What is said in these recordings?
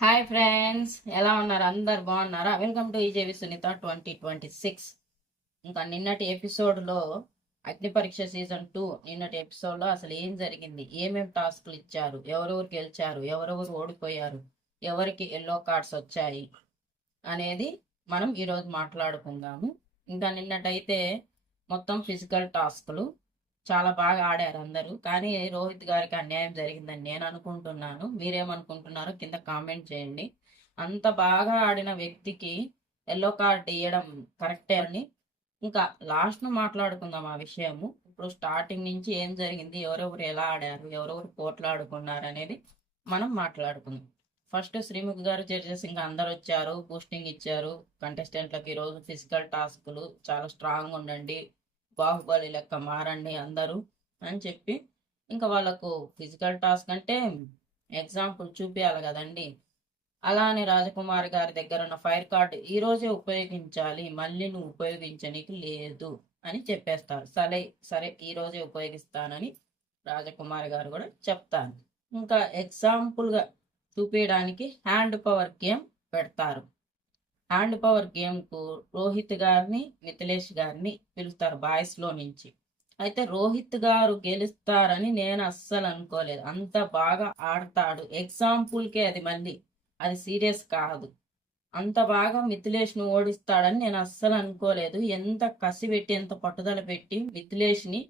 Hi friends, ఎలా ఉన్నారు? అందరు బాగున్నారా? వెల్కమ్ టు ఈజేవి సునీత 2026. ఇంకా నిన్నటి ఎపిసోడ్లో అగ్ని పరీక్ష సీజన్ 2 నిన్నటి ఎపిసోడ్లో అసలు ఏం జరిగింది, ఏమేం టాస్క్లు ఇచ్చారు, ఎవరెవరు గెలిచారు, ఎవరెవరు ఓడిపోయారు, ఎవరికి ఎల్లో కార్డ్స్ వచ్చాయి అనేది మనం ఈరోజు మాట్లాడుకుందాము. ఇంకా నిన్నటైతే మొత్తం ఫిజికల్ టాస్క్లు చాలా బాగా ఆడారు అందరూ. కానీ రోహిత్ గారికి అన్యాయం జరిగిందని నేను అనుకుంటున్నాను. మీరేమనుకుంటున్నారో కింద కామెంట్ చేయండి. అంత బాగా ఆడిన వ్యక్తికి ఎల్లో కార్డ్ ఇవ్వడం కరెక్టే అని ఇంకా లాస్ట్ను మాట్లాడుకుందాం ఆ విషయము. ఇప్పుడు స్టార్టింగ్ నుంచి ఏం జరిగింది, ఎవరెవరు ఎలా ఆడారు, ఎవరెవరు పోట్లాడుకున్నారు అనేది మనం మాట్లాడుకుందాం. ఫస్ట్ శ్రీముఖి గారు జడ్జెస్ ఇంకా అందరు వచ్చారు, బూస్టింగ్ ఇచ్చారు కంటెస్టెంట్లకు. ఈరోజు ఫిజికల్ టాస్క్లు చాలా స్ట్రాంగ్ ఉండండి, బాహుబలి లెక్క మారండి అందరూ అని చెప్పి ఇంకా వాళ్ళకు ఫిజికల్ టాస్క్ అంటే ఎగ్జాంపుల్ చూపించాలి కదండి. అలానే రాజకుమారి గారి దగ్గర ఉన్న ఫైర్ కార్డు ఈ రోజే ఉపయోగించాలి, మళ్ళీ నువ్వు ఉపయోగించనీకి లేదు అని చెప్పేస్తారు. సరే సరే ఈ రోజే ఉపయోగిస్తానని రాజకుమారి గారు కూడా చెప్తారు. ఇంకా ఎగ్జాంపుల్గా చూపించడానికి హ్యాండ్ పవర్ గేమ్ పెడతారు. హ్యాండ్ పవర్ గేమ్కు రోహిత్ గారిని, మిథిలేష్ గారిని పిలుస్తారు బాయ్స్లో నుంచి. అయితే రోహిత్ గారు గెలుస్తారని నేను అస్సలు అనుకోలేదు. అంత బాగా ఆడతాడు, ఎగ్జాంపుల్కే అది, మళ్ళీ అది సీరియస్ కాదు. అంత బాగా మిథిలేష్ను ఓడిస్తాడని నేను అస్సలు అనుకోలేదు. ఎంత కసి పెట్టి, ఎంత పట్టుదల పెట్టి మిథిలేష్ని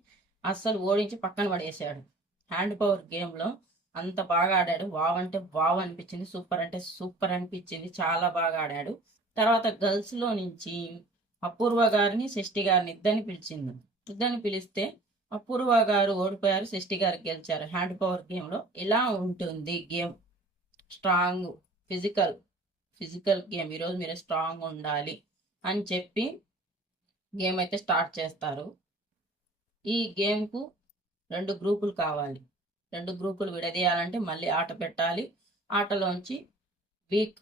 అస్సలు ఓడించి పక్కన పడేశాడు. హ్యాండ్ పవర్ గేమ్లో అంత బాగా ఆడాడు. వావ్ అంటే వావ్ అనిపించింది, సూపర్ అంటే సూపర్ అనిపించింది, చాలా బాగా ఆడాడు. తర్వాత గర్ల్స్లో నుంచి అపూర్వ గారిని, షష్ఠి గారిని ఇద్దరిని పిలిచింది. ఇద్దరిని పిలిస్తే అపూర్వ గారు ఓడిపోయారు, షష్ఠి గారు గెలిచారు. హ్యాండ్ పవర్ గేమ్లో ఇలా ఉంటుంది game. Strong physical physical game. ఈరోజు మీరు స్ట్రాంగ్ ఉండాలి అని చెప్పి గేమ్ అయితే స్టార్ట్ చేస్తారు. ఈ గేమ్కు 2 గ్రూపులు కావాలి. 2 గ్రూపులు విడదీయాలంటే మళ్ళీ ఆట పెట్టాలి. ఆటలోంచి weak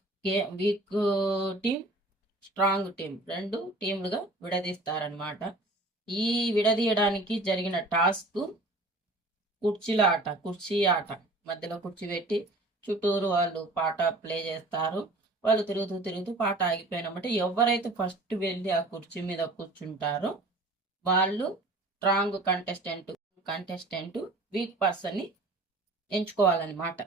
weak team, strong team, 2 టీంలుగా విడదీస్తారనమాట. ఈ విడదీయడానికి జరిగిన టాస్క్ కుర్చీ ఆట. మధ్యలో కుర్చీ పెట్టి చుట్టూరు వాళ్ళు పాట ప్లే చేస్తారు. వాళ్ళు తిరుగుతూ తిరుగుతూ పాట ఆగిపోయినమాట ఎవరైతే ఫస్ట్ వెళ్ళి ఆ కుర్చీ మీద కూర్చుంటారో వాళ్ళు స్ట్రాంగ్ కంటెస్టెంట్ వీక్ పర్సన్ని ఎంచుకోవాలన్నమాట.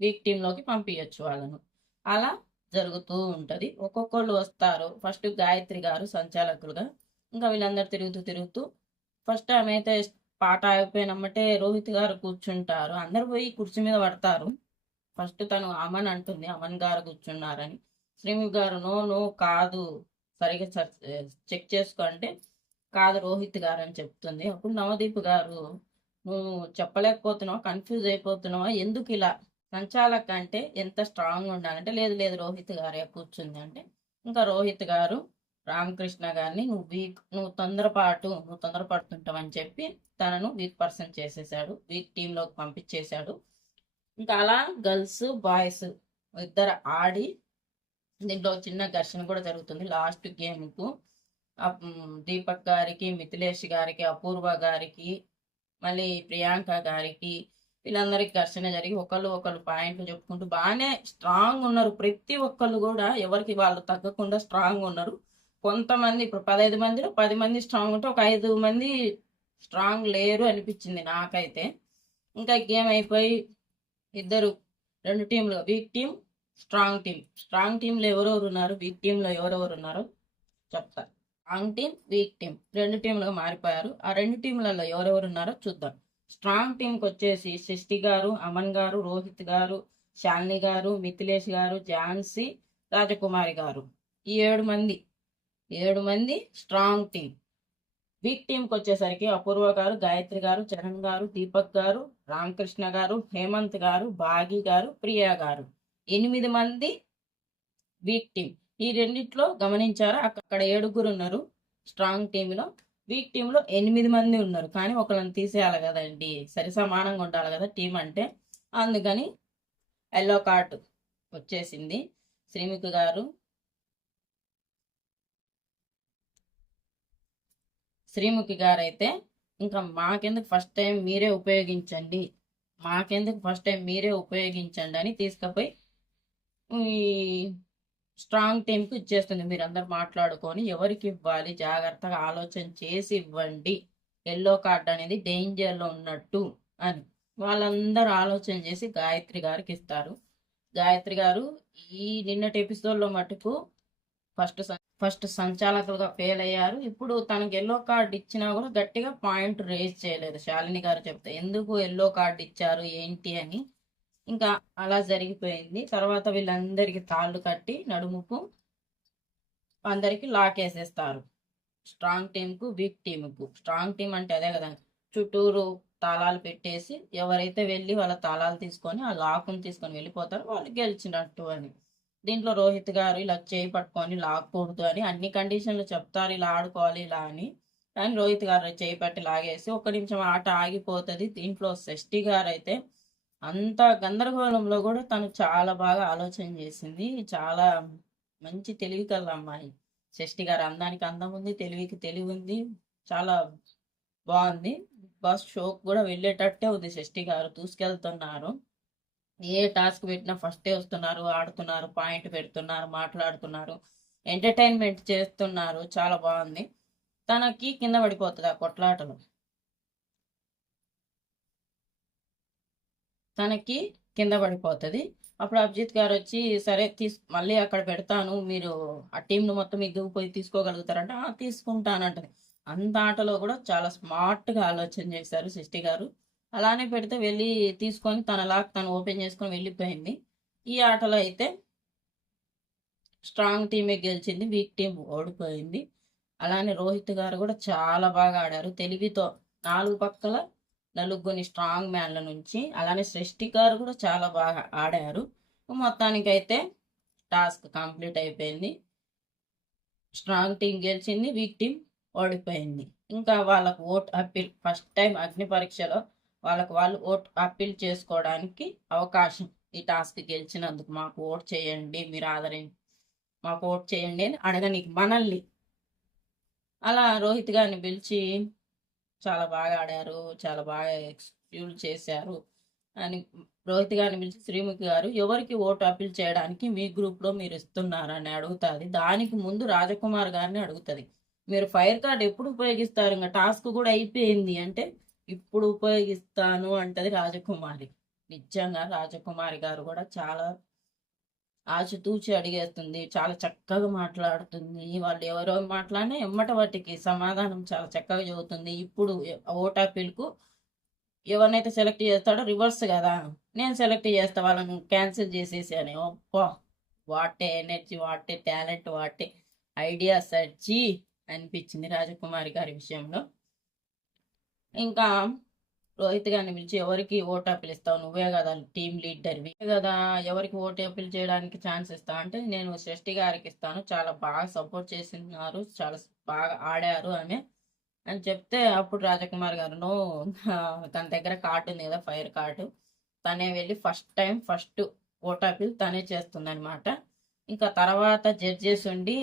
వీక్ టీంలోకి పంపించచ్చు వాళ్ళను. అలా జరుగుతూ ఉంటుంది. ఒక్కొక్కళ్ళు వస్తారు. ఫస్ట్ గాయత్రి గారు సంచాలకులుగా. ఇంకా వీళ్ళందరూ తిరుగుతూ తిరుగుతూ ఫస్ట్ ఆమె అయితే పాట అయిపోయినమ్మటే రోహిత్ గారు కూర్చుంటారు. అందరు పోయి కుర్చీ మీద పడతారు. ఫస్ట్ తను అమన్ అంటుంది, అమన్ గారు కూర్చున్నారని. శ్రీముఖి గారు నో నో కాదు, సరిగా చెక్ చేసుకో అంటే కాదు రోహిత్ గారు అని చెప్తుంది. అప్పుడు నవదీప్ గారు నువ్వు చెప్పలేకపోతున్నావా, కన్ఫ్యూజ్ అయిపోతున్నావా, ఎందుకు ఇలా సంచాలక్ అంటే ఎంత స్ట్రాంగ్ ఉండాలంటే లేదు లేదు రోహిత్ గారే కూర్చుంది అంటే ఇంకా రోహిత్ గారు రామకృష్ణ గారిని నువ్వు తొందరపడుతుంటావని చెప్పి తనను వీక్ పర్సన్ చేసేసాడు, వీక్ టీంలోకి పంపించేశాడు. ఇంకా అలా గర్ల్స్ బాయ్స్ ఇద్దరు ఆడి దీంట్లో చిన్న ఘర్షణ కూడా జరుగుతుంది లాస్ట్ గేమ్కు. దీపక్ గారికి, మిథిలేష్ గారికి, అపూర్వ గారికి, మళ్ళీ ప్రియాంక గారికి, వీళ్ళందరికీ ఘర్షణ జరిగి ఒకళ్ళు పాయింట్లు చెప్పుకుంటూ బాగానే స్ట్రాంగ్ ఉన్నారు. ప్రతి ఒక్కళ్ళు కూడా ఎవరికి వాళ్ళు తగ్గకుండా స్ట్రాంగ్ ఉన్నారు. కొంతమంది ఇప్పుడు 15 మందిలో 10 మంది స్ట్రాంగ్ ఉంటే ఒక 5 మంది స్ట్రాంగ్ లేరు అనిపించింది నాకైతే. ఇంకా గేమ్ అయిపోయి ఇద్దరు 2 టీంలు, వీక్ టీం, స్ట్రాంగ్ టీంలో ఎవరెవరు ఉన్నారు, వీక్ టీంలో ఎవరెవరు ఉన్నారో చెప్తా. స్ట్రాంగ్ టీం, వీక్ టీం 2 టీంలుగా మారిపోయారు. ఆ 2 టీంలలో ఎవరెవరు ఉన్నారో చూద్దాం. స్ట్రాంగ్ టీంకి వచ్చేసి సృష్టి గారు, అమన్ గారు, రోహిత్ గారు, శాలిని గారు, మిథిలేష్ గారు, ఝాన్సీ, రాజకుమారి గారు. ఈ 7 మంది స్ట్రాంగ్ టీం. వీక్ టీంకి వచ్చేసరికి అపూర్వ గారు, గాయత్రి గారు, చరణ్ గారు, దీపక్ గారు, రామకృష్ణ గారు, హేమంత్ గారు, భాగి గారు, ప్రియా గారు. 8 మంది వీక్ టీం. ఈ రెండిట్లో గమనించారా, అక్కడ 7 ఉన్నారు స్ట్రాంగ్ టీంలో. వీక్ టీంలో 8 మంది ఉన్నారు. కానీ ఒకళ్ళని తీసేయాలి కదండి, సరి సమానంగా ఉండాలి కదా టీం అంటే. అందుకని ఎల్లో కార్డు వచ్చేసింది. శ్రీముఖి గారు అయితే ఇంకా మాకెందుకు ఫస్ట్ టైం మీరే ఉపయోగించండి అని తీసుకుపోయి ఈ స్ట్రాంగ్ టీంకి ఇచ్చేస్తుంది. మీరందరూ మాట్లాడుకొని ఎవరికి ఇవ్వాలి జాగ్రత్తగా ఆలోచన చేసి ఇవ్వండి. ఎల్లో కార్డ్ అనేది డేంజర్లో ఉన్నట్టు అని వాళ్ళందరూ ఆలోచన చేసి గాయత్రి గారికి ఇస్తారు. గాయత్రి గారు ఈ నిన్నటి ఎపిసోడ్లో మటుకు ఫస్ట్ సంచాలకులుగా ఫెయిల్ అయ్యారు. ఇప్పుడు తనకి ఎల్లో కార్డ్ ఇచ్చినా కూడా గట్టిగా పాయింట్ రేజ్ చేయలేదు. శాలిని గారు చెప్తే ఎందుకు ఎల్లో కార్డ్ ఇచ్చారు ఏంటి అని. ఇంకా అలా జరిగిపోయింది. తర్వాత వీళ్ళందరికీ తాళ్ళు కట్టి నడుముకు అందరికి లాక్ వేసేస్తారు. స్ట్రాంగ్ టీంకు వీక్ టీంకు. స్ట్రాంగ్ టీం అంటే అదే కదా, చుట్టూరు తాళాలు పెట్టేసి ఎవరైతే వెళ్ళి వాళ్ళ తాళాలు తీసుకొని ఆ లాక్ను తీసుకొని వెళ్ళిపోతారో వాళ్ళు గెలిచినట్టు అని. దీంట్లో రోహిత్ గారు ఇలా చేయి పట్టుకొని లాక్కూడదు అని అన్ని కండిషన్లు చెప్తారు, ఇలా ఆడుకోవాలి ఇలా అని. కానీ రోహిత్ గారు చేయి పట్టి లాగేసి ఒక్క నిమిషం ఆట ఆగిపోతుంది. దీంట్లో షష్ఠి గారు అయితే అంత గందరగోళంలో కూడా తను చాలా బాగా ఆలోచన చేసింది. చాలా మంచి తెలివి కల అమ్మాయి షష్ఠి గారు. అందానికి అందం ఉంది, తెలివికి తెలివి ఉంది, చాలా బాగుంది. బిగ్ బాస్ షోకి కూడా వెళ్ళేటట్టే ఉంది. షష్ఠి గారు దూసుకెళ్తున్నారు. ఏ టాస్క్ పెట్టినా ఫస్టే వస్తున్నారు, ఆడుతున్నారు, పాయింట్ పెడుతున్నారు, మాట్లాడుతున్నారు, ఎంటర్టైన్మెంట్ చేస్తున్నారు. చాలా బాగుంది. తనకి కింద పడిపోతుంది ఆ కొట్లాటలు. తనకి కింద పడిపోతుంది. అప్పుడు అభిజిత్ గారు వచ్చి సరే మళ్ళీ అక్కడ పెడతాను, మీరు ఆ టీంను మొత్తం ఎగ్గిపోయి తీసుకోగలుగుతారంటే తీసుకుంటానంటది. అంత ఆటలో కూడా చాలా స్మార్ట్గా ఆలోచన చేశారు సృష్టి గారు. అలానే పెడితే వెళ్ళి తీసుకొని తన లాక్ తను ఓపెన్ చేసుకొని వెళ్ళిపోయింది. ఈ ఆటలో అయితే స్ట్రాంగ్ టీమే గెలిచింది, వీక్ టీం ఓడిపోయింది. అలానే రోహిత్ గారు కూడా చాలా బాగా ఆడారు తెలివితో. 4 పక్కల నలుగురిని స్ట్రాంగ్ మ్యాన్ల నుంచి. అలానే సృష్టి గారు కూడా చాలా బాగా ఆడారు. మొత్తానికైతే టాస్క్ కంప్లీట్ అయిపోయింది. స్ట్రాంగ్ టీం గెలిచింది, వీక్ టీం ఓడిపోయింది. ఇంకా వాళ్ళకు ఓట్ అప్పీల్ ఫస్ట్ టైం అగ్ని పరీక్షలో వాళ్ళు ఓట్ అప్పీల్ చేసుకోవడానికి అవకాశం. ఈ టాస్క్ గెలిచినందుకు మాకు ఓట్ చేయండి, మీరు మాకు ఓట్ చేయండి అని అడగనికి మనల్ని. అలా రోహిత్ గారిని పిలిచి చాలా బాగా ఆడారు, చాలా బాగా ఎక్స్క్యూజ్ చేశారు అని రోహిత్ గారిని పిలిచి శ్రీముఖి గారు ఎవరికి ఓటు అప్పీల్ చేయడానికి మీ గ్రూప్లో మీరు ఇస్తున్నారని అడుగుతుంది. దానికి ముందు రాజకుమార్ గారిని అడుగుతుంది, మీరు ఫైర్ కార్డ్ ఎప్పుడు ఉపయోగిస్తారు, ఇంకా టాస్క్ కూడా అయిపోయింది అంటే ఇప్పుడు ఉపయోగిస్తాను అంటది రాజకుమారి. నిజంగా రాజకుమారి గారు కూడా చాలా ఆచితూచి అడిగేస్తుంది, చాలా చక్కగా మాట్లాడుతుంది. వాళ్ళు ఎవరో మాట్లాడినా ఎమ్మట వాటికి సమాధానం చాలా చక్కగా చెబుతుంది. ఇప్పుడు ఓటాపిల్కు ఎవరినైతే సెలెక్ట్ చేస్తాడో రివర్స్ కదా, నేను సెలెక్ట్ చేస్తా వాళ్ళను క్యాన్సిల్ చేసేసి అని. ఓప్పా, what a energy, what a talent, what a idea సర్చి అనిపించింది రాజకుమారి గారి విషయంలో. ఇంకా రోహిత్ గారిని పిలిచి ఎవరికి ఓటు అప్పీల్ ఇస్తావు, నువ్వే కదా టీం లీడర్వి కదా, ఎవరికి ఓటు అప్పీల్ చేయడానికి ఛాన్స్ ఇస్తా అంటే నేను సృష్టి గారికి ఇస్తాను, చాలా బాగా సపోర్ట్ చేసినారు, చాలా బాగా ఆడారు అని చెప్తే అప్పుడు రాజకుమార్ గారు నో, తన దగ్గర కార్డు ఉంది కదా ఫైర్ కార్డు, తనే వెళ్ళి ఫస్ట్ ఓటు అప్పీల్ తనే చేస్తుంది అనమాట. ఇంకా తర్వాత జడ్జెస్ ఉండి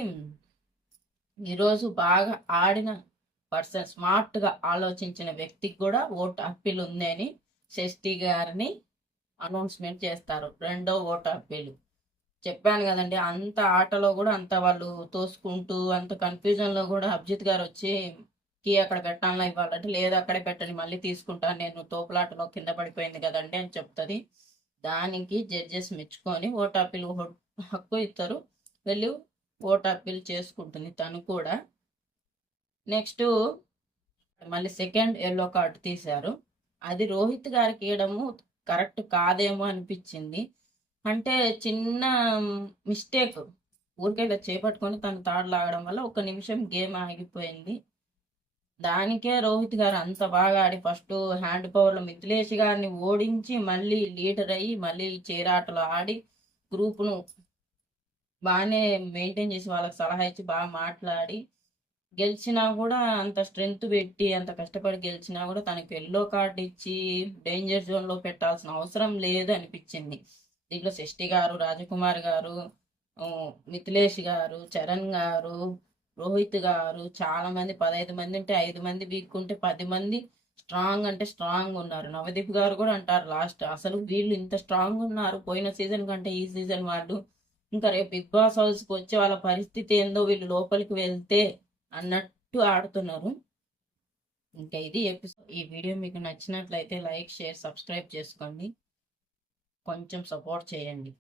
ఈరోజు బాగా ఆడిన పర్సన్, స్మార్ట్గా ఆలోచించిన వ్యక్తికి కూడా ఓటు అప్పీల్ ఉంది అని షష్ఠి గారిని అనౌన్స్మెంట్ చేస్తారు. రెండో ఓటు అప్పీల్. చెప్పాను కదండి, అంత ఆటలో కూడా అంత వాళ్ళు తోసుకుంటూ అంత కన్ఫ్యూజన్లో కూడా అభిజిత్ గారు వచ్చి కీ అక్కడ పెట్టాలని ఇవ్వాలంటే లేదు అక్కడే పెట్టండి మళ్ళీ తీసుకుంటాను నేను, తోపులాటలో కింద పడిపోయింది కదండి అని చెప్తుంది. దానికి జడ్జెస్ మెచ్చుకొని ఓటు అప్పీల్ హక్కు ఇస్తారు, వెళ్ళి ఓటు అప్పీల్ చేసుకుంటుంది తను కూడా. నెక్స్ట్ మళ్ళీ సెకండ్ ఎల్లో కార్డు తీశారు. అది రోహిత్ గారికి ఇవ్వడము కరెక్ట్ కాదేమో అనిపించింది. అంటే చిన్న మిస్టేక్, ఊరికే ఇలా చేపట్టుకొని తను తాడు లాగడం వల్ల 1 నిమిషం గేమ్ ఆగిపోయింది. దానికే రోహిత్ గారు అంత బాగా ఆడి ఫస్ట్ హ్యాండ్ పవర్లో మిథిలేష్ గారిని ఓడించి మళ్ళీ లీడర్ అయ్యి మళ్ళీ చేరాటలో ఆడి గ్రూప్ను బాగానే మెయింటైన్ చేసి వాళ్ళకి సలహా ఇచ్చి బాగా మాట్లాడి గెలిచినా కూడా అంత స్ట్రెంగ్త్ పెట్టి అంత కష్టపడి గెలిచినా కూడా తనకి ఎల్లో కార్డు ఇచ్చి డేంజర్ జోన్లో పెట్టాల్సిన అవసరం లేదు అనిపించింది. దీంట్లో షష్ఠి గారు, రాజకుమార్ గారు, మిథిలేష్ గారు, చరణ్ గారు, రోహిత్ గారు, చాలా మంది 15 మంది ఉంటే 5 మంది వీక్కుంటే 10 మంది స్ట్రాంగ్ అంటే స్ట్రాంగ్ ఉన్నారు. నవదీప్ గారు కూడా అంటారు లాస్ట్, అసలు వీళ్ళు ఇంత స్ట్రాంగ్ ఉన్నారు పోయిన సీజన్ కంటే ఈ సీజన్ వాళ్ళు ఇంకా రేపు బిగ్ బాస్ హౌస్కి వచ్చే వాళ్ళ పరిస్థితి ఏందో వీళ్ళు లోపలికి వెళ్తే అన్నట్టు ఆడుతున్నారు. ఇంకా ఇది ఎపిసోడ్. ఈ వీడియో మీకు నచ్చినట్లయితే లైక్, షేర్, సబ్స్క్రైబ్ చేసుకోండి. కొంచెం సపోర్ట్ చేయండి.